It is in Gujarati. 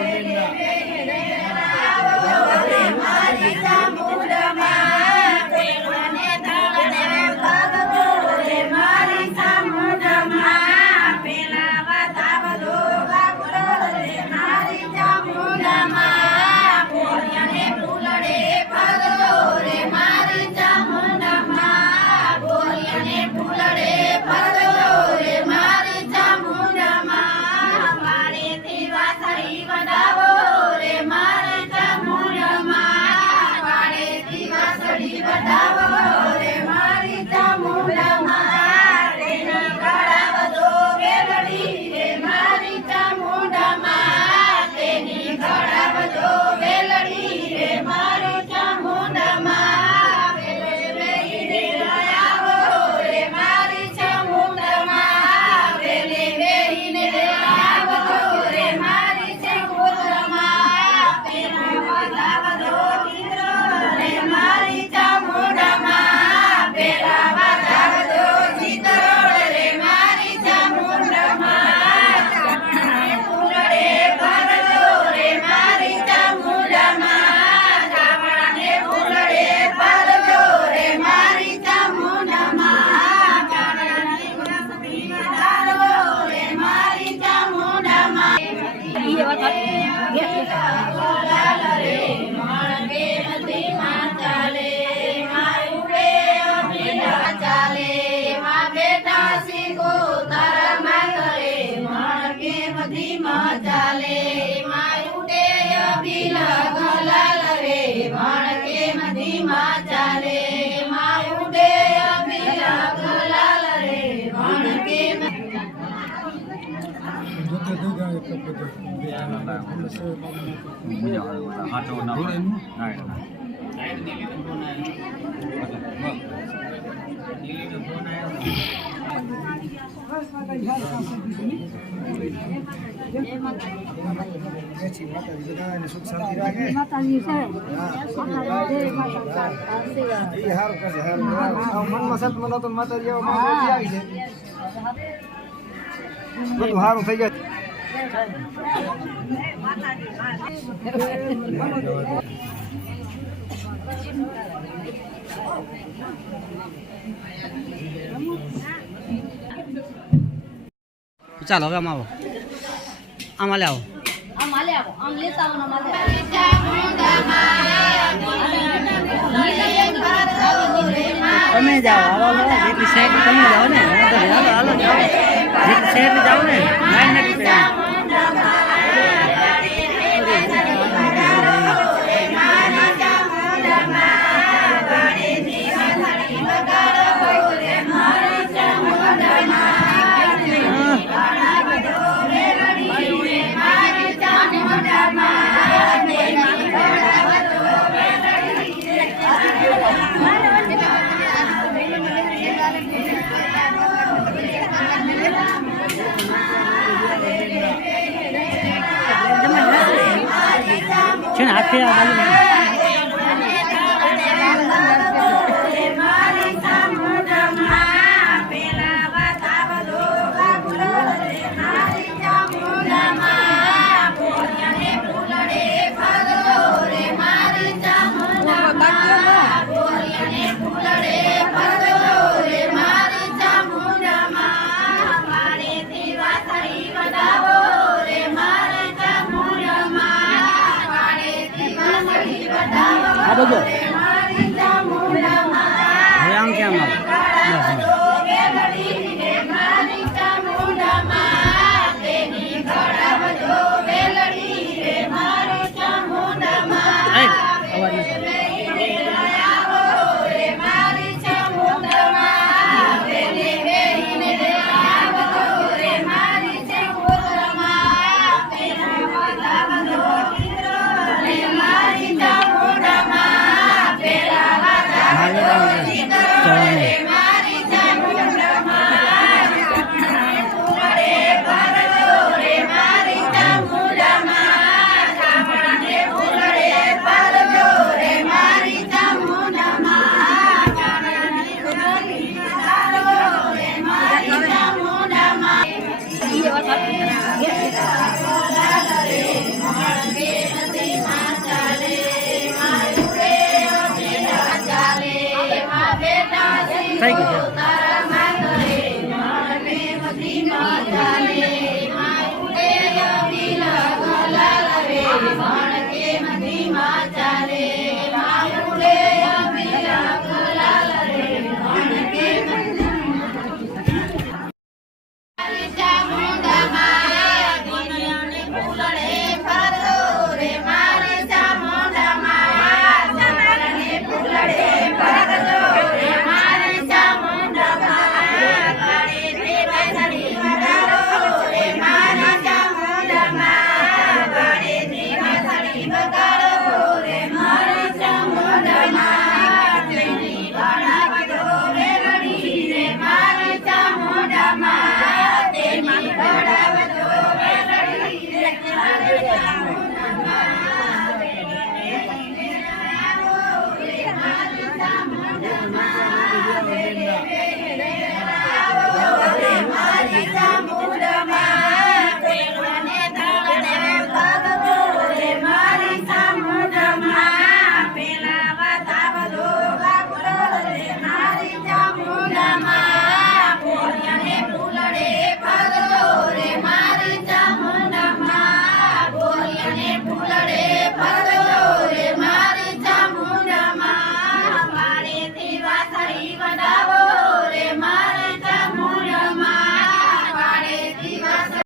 করবেন না મજા આવે હાચો ના મનમાં સત મનો તો માતાજી આવી છે. બધું હારું થઈ જાય. ચાલો, હવે આમાં આવો. આમાં લે આવો. આમ હાલે આવો આમ લેતા આવો તમે જાઓ આવો જેટલી જાઓ ને જાઓ. જેટલી જાઓ ને Rama. Tapi. 个劲。થઈ ગયું છે